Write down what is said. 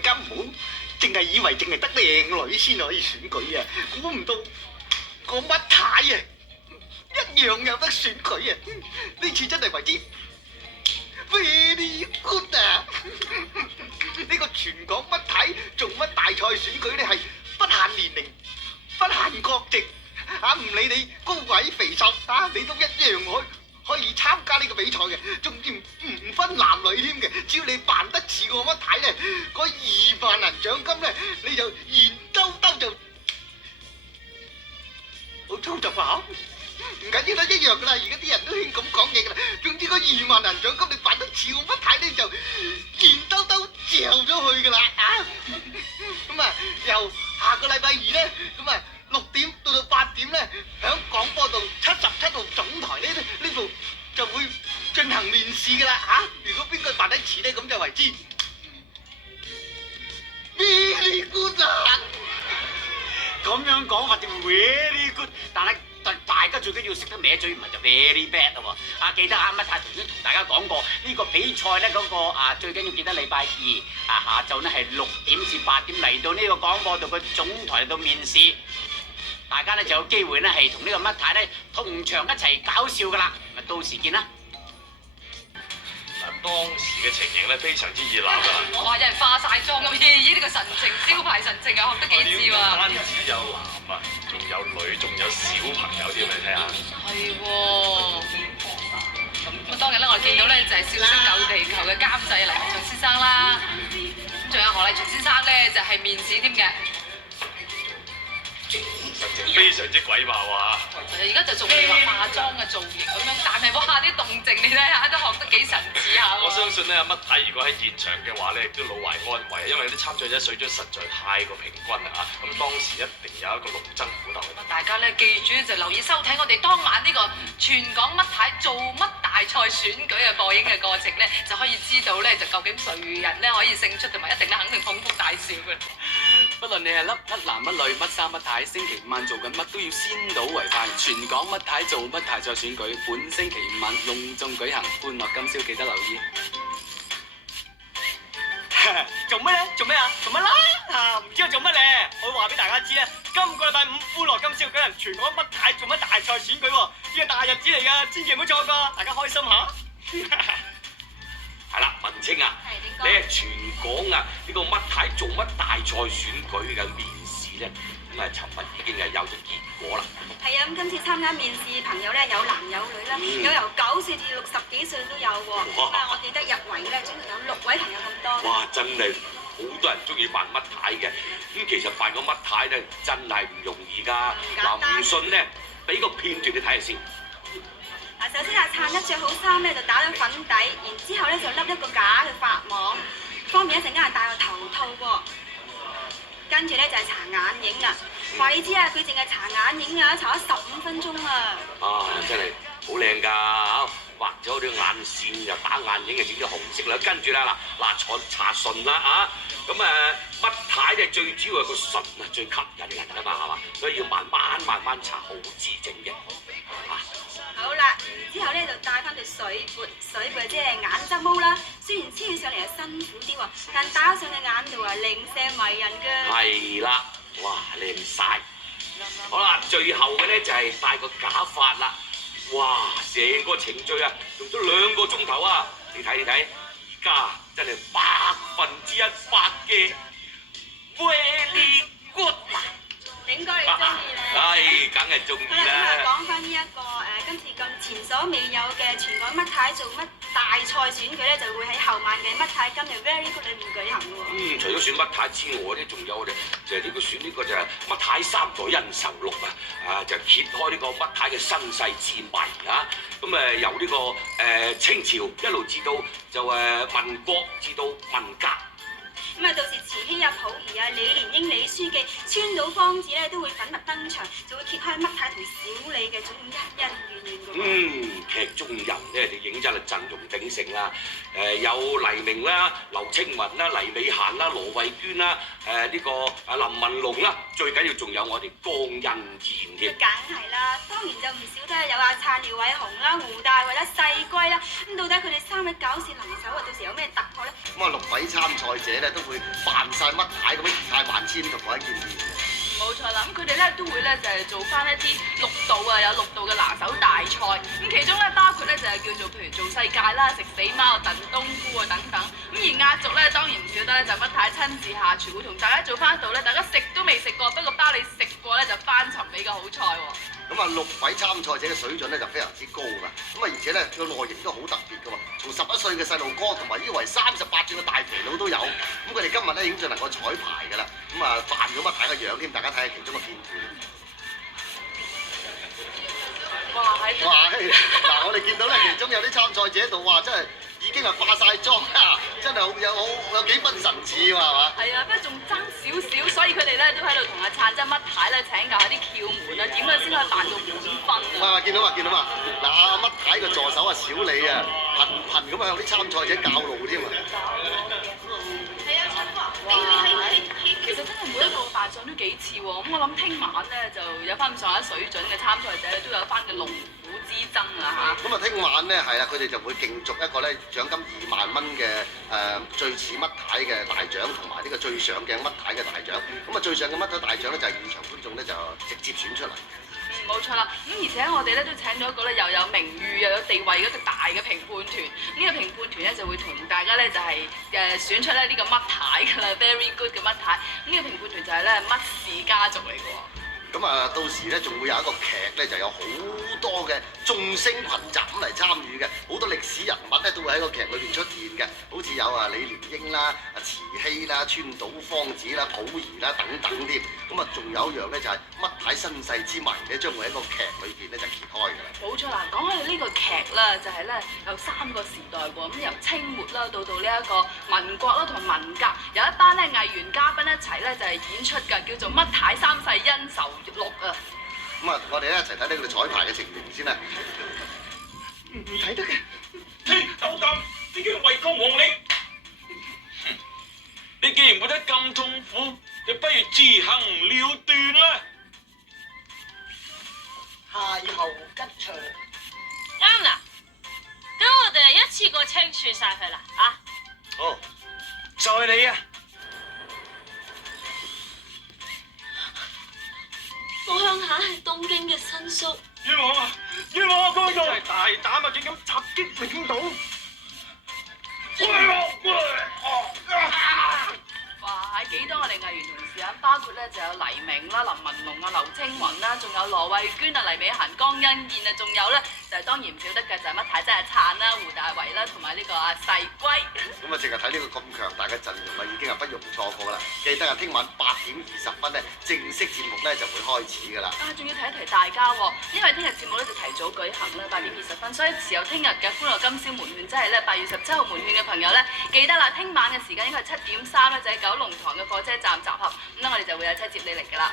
家唔好淨係以為淨係得靚女先可以選舉啊！估唔到個乜太啊，一樣有得選舉啊！呢次真係為之 very good 啊！呢個全港乜太做乜大賽選舉咧，係不限年齡、不限國籍啊！唔理你高矮肥瘦啊，你都一樣可以參加呢個比賽嘅，仲要唔分男女添嘅。只要你扮得似個乜太咧，嗰2萬銀獎金咧，你就現兜兜就好粗俗啊！唔緊要啦，一樣噶啦，而家啲人都興咁講嘢噶啦。總之嗰2萬銀獎金，你扮得似個乜太咧，就現兜兜嚼咗去噶啦啊！咁啊，由下個禮拜2咧，咁啊6點到8點咧，響廣播道77號總台呢度就會進行面試噶啦嚇。如果邊個扮得似咧，咁就為之 very good 啊！咁樣講法就 very good， 但係大家最緊要識得歪嘴，唔係就 very bad 咯喎。記得乜太頭先同大家講過，呢個比賽咧嗰個最緊要記得禮拜2下晝呢係6點至8點嚟到呢個廣播道嘅總台度面試。大家咧就有機會咧係同呢個乜太咧同場一齊搞笑噶啦，咪到時見啦。當時嘅情形咧非常之熱鬧㗎。哇！有人化晒妝咁，咦？呢個神情招牌神情啊，學得幾招啊！唔單止有男啊，仲有女，仲有小朋友添，你睇下。係喎。咁當日咧，我哋見到咧就係《笑聲救地球》嘅監製黎文祥先生啦，咁仲有何麗松先生咧就係面試添嘅。神情非常之鬼貌啊！而家就仲未話化妝嘅造型咁樣，但係哇啲動靜你睇下都學得幾神似下喎。我相信咧，乜太如果喺現場嘅話咧，亦都老懷安慰，因為啲參賽者水準實在太過平均啦嚇。咁當時一定有一個龍爭虎鬥。大家咧記住就留意收睇我哋當晚呢個全港乜太做乜大賽選舉嘅播映嘅過程咧，就可以知道咧就究竟誰人咧可以勝出，同埋一定咧肯定捧腹大笑嘅。不論你係乜男乜女乜三乜太，星期5晚做緊乜都要先睹為快。全港乜太做乜大賽選舉，本星期5晚隆重舉行，歡樂今宵記得留意。做咩咧？做咩啊？做乜啦？唔知我做乜咧？我話俾大家知啊，今個禮拜5歡樂今宵舉行全港乜太做乜大賽選舉喎，呢個大日子嚟㗎，千祈唔好錯過，大家開心下。係啦，文清啊，你係全港啊呢個乜太做乜大賽選舉嘅面試咧，咁尋日已經係有咗結果啦。係啊，咁今次參加面試朋友咧有男有女啦，有由9歲至60幾歲都有喎。我記得入圍咧總共有6位朋友咁多。哇！真係好多人中意扮乜太嘅，咁其實扮個乜太咧真係唔容易㗎。嗱，唔信咧，俾個片段你睇下先。首先阿燦一着好衫咧就打咗粉底，然之後咧就笠一個假嘅髮網，方便一陣間係戴個頭套喎。跟住咧就係搽眼影啦。話你知啊，佢淨係搽眼影啊，搽咗15分鐘啊！真係好靚㗎，畫咗啲眼線又打眼影又整咗紅色啦，跟住啦嗱搽唇啦咁乜太咧最主要係個唇啊最吸引人㗎嘛係嘛，所以要慢慢搽好至整嘅好啦，然之後咧就戴翻對水撥即係眼側毛啦。雖然黐起上嚟係辛苦啲喎，但打咗上隻眼度啊，零舍迷人㗎。係啦，哇靚晒！好啦，最後嘅咧就係戴個假髮啦。哇，成個程序啊用咗2個鐘頭啊！你睇，而家真係100%嘅 very good 啦！應該你中意咧？梗係中意啦！咁講翻呢一個今次咁前所未有嘅全港乜太做乜大賽選舉咧，就會喺後晚嘅乜太今日 Very Good 裏面舉行喎。除咗選乜太之外咧，仲有就係呢個選呢個就係乜太3代恩仇錄就揭開呢個乜太嘅身世之謎咁由呢個清朝一路至到就民國至到文革。咁到時慈禧啊、溥儀啊、李蓮英、李書記、川島芳子咧都會粉墨登場，就會揭開乜太同小李嘅種種恩恩怨怨㗎。劇中人咧就認真係陣容鼎盛啦，有黎明啦、劉青雲啦、黎美嫻啦、羅慧娟啦，呢個林文龍啦，最緊要仲有我哋江欣燕添。梗係啦，當然就唔少得有阿燦、廖偉雄啦、胡大為啦、細龜啦。咁到底佢哋3位搞笑能手到時有咩突破咧？咁6位參賽者咧都會配扮晒乜太咁樣太萬千同我一見面嘅。冇錯啦，咁佢哋咧都會咧就係做翻一啲6道啊，有6道嘅拿手大菜，咁其中咧包括咧就係叫做譬如做世界啦、食死貓、燉冬菇啊等等，咁而壓軸咧當然唔少得咧就乜太親自下廚，會同大家做翻一道咧大家食都未食過，不過包你食過咧就翻尋味嘅好菜喎。咁啊，6位參賽者嘅水準咧就非常之高㗎，咁啊而且咧個內形都好特別㗎喎，從11歲嘅細路哥同埋呢圍38歲嘅大肥佬都有，咁佢哋今日咧已經進行過彩排㗎啦，咁啊扮咗乜太個樣添，大家睇下其中嘅片段。哇！嗱，我哋見到咧，其中有啲參賽者喺度，哇！真係已經係化晒妝啊，真係有幾分神似喎，係嘛？係啊，不過仲爭少少，所以佢哋咧都喺度同阿燦真乜太咧請教下啲竅門啊，點樣先可以扮到滿分啊？哇！見到嘛，嗱，阿乜太個助手啊，小李啊，頻咁向啲參賽者教路添啊！哇！其實真係每一個扮相都幾似喎，咁我諗聽晚咧就有翻咁上下水準嘅參賽者咧都有翻嘅龍虎之爭啊嚇！咁啊，聽晚咧係啦，佢哋就會競逐一個咧獎金2萬蚊嘅最似乜太嘅大獎，同埋呢個最上鏡乜太嘅大獎。咁啊，最上嘅乜太大獎咧就係現場觀眾咧就直接選出嚟。冇錯啦，咁而且我哋咧都請咗一個咧又有名譽又有地位嘅一個大嘅評判團，呢個評判團咧就會同大家咧就係選出咧呢個乜太㗎啦 ，very good 嘅乜太，呢個評判團就係咧乜氏家族嚟㗎喎。咁啊，到時咧仲會有一個劇咧，就有好多嘅眾星群集咁嚟參與嘅，好多歷史人物咧都會喺個劇裏邊出現嘅，好似有李蓮英啦、慈禧啦、川島芳子啦、溥儀啦等等添。咁啊，仲有一樣咧就係乜太身世之謎咧，將會喺個劇裏邊咧就揭開㗎啦。冇錯啦，講起呢個劇啦，就係咧有3個時代喎，咁由清末啦到呢一個民國啦同埋文革，有一班咧藝員嘉賓一齊咧就係演出㗎，叫做乜太三世恩仇錄啊！咁啊，我哋咧一齊睇睇佢哋彩排嘅情形先啦。唔睇得嘅，嘿，斗膽自己違抗皇令。你既然活得咁痛苦，就不如自行了斷啦。邂逅吉祥。啱啦，咁我哋一次過清算晒佢啦，啊！好，就係你啊！我鄉下係東京嘅新宿。冤枉啊！冤枉啊！嗰個真係大膽啊！竟咁襲擊領導。哇！幾多我哋藝員同事啊，包括咧就有黎明啦、林文龍啊、劉青雲啦，仲有羅慧娟啊、黎美嫻、江欣燕啊，仲有咧就係當然唔少得嘅就係乜太真係燦啦、胡大為啦，同埋呢個阿細龜。咁啊，淨係睇呢個咁強大嘅陣容啊，已經係不容錯過啦！記得啊，聽晚8點20分咧，正式節目咧就會開始㗎啦。啊，仲要提一提大家喎，因為聽日節目咧就提早舉行啦，8點20分，所以持有聽日嘅歡樂今宵門券，即係咧8月17號門券嘅朋友咧，記得啦，聽晚嘅時間應該係7點3咧，就喺九龍塘嘅火車站集合，咁咧我哋就會有車接你嚟㗎啦。